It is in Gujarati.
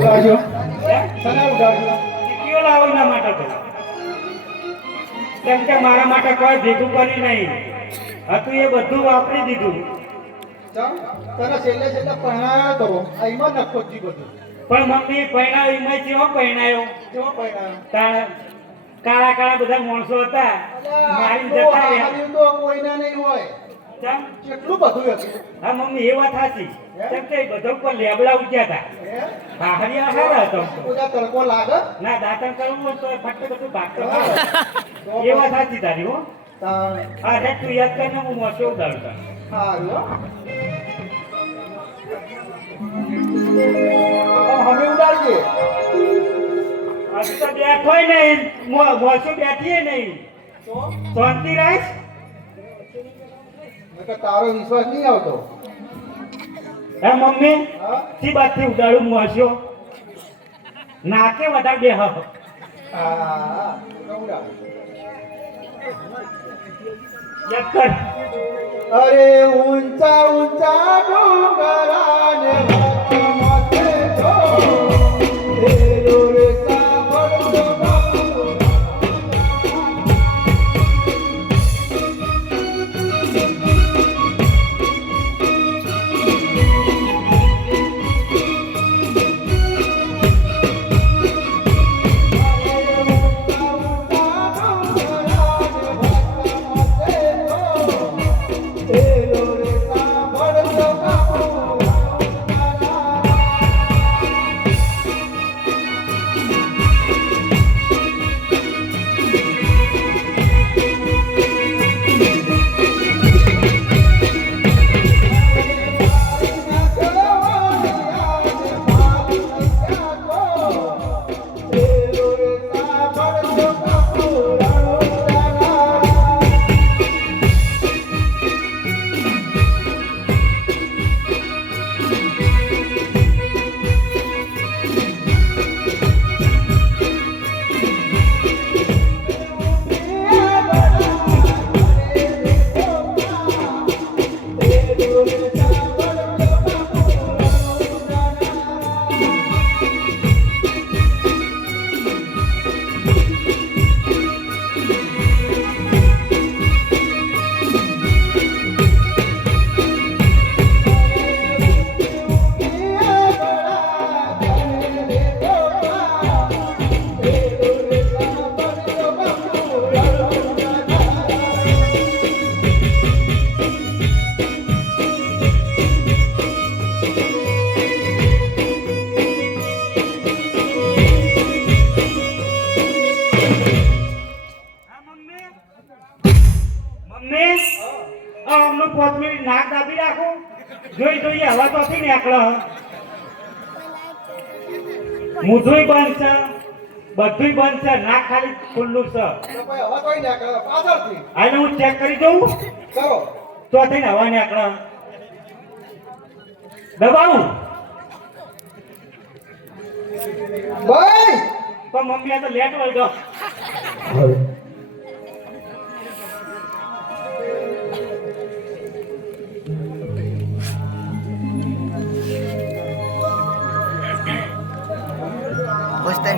ઉડાડ્યો સના ઉડાડ્યો કયો લાવો એના માટે તો કેમ કે મારા માટે કોઈ ભેગું કરી નહીં હતું એ બધું વાપરી દીધું. તને છેલ્લે પહેણાયો તો એમાં નખોજી બધું પણ મમ્મી પહેણાયો એમાં કેવો પહેણાયો તારા કાળા કાળા બધા માણસો હતા મારી જતા રહ્યા તો કોઈના નહીં હોય ચમ કેટલું બધું હતું. હા મમ્મી એ વાત સાચી કેમ કે બધા ઉપર લેબડા ઉગ્યા હતા હાહરિયા હારા હતો પૂજા તડકો લાગે ના દાતણ કરવું હોય તો ફટ બધું ભાગતો એ વાત સાચી તારી હો. હા રે તું યાદ કરીને હું મોસો ઉડાડતા હારું હવે ઉડાડીએ હજુ તો બેઠો નહીં મોસો બેઠીએ નહીં શાંતિ રાખ. તારો વિશ્વાસ નહીં આવતો. હે મમ્મી હા સી બાતથી ઉડાડું મોસો નાકે વધારે બે હા ઉડાડ. યાદ કર અરે ઊંચા ઊંચા ડોંગરાને માથે માથે જો તેરો રે સાંભળતો બાપુ. નાક દાબી રાખો જોઈ જોઈએ હવા તો નથી નીકળે મૂઠું બંધ છે બધું બંધ છે નાક ખાલી ખુલ્લું છે. હવા કોઈ નીકળે પાછળથી આને હું ચેક કરી દઉં કરો તો થઈને હવા નીકળે દબાવું ભાઈ તો મમ્મી આ તો લેટ વળગો Basta.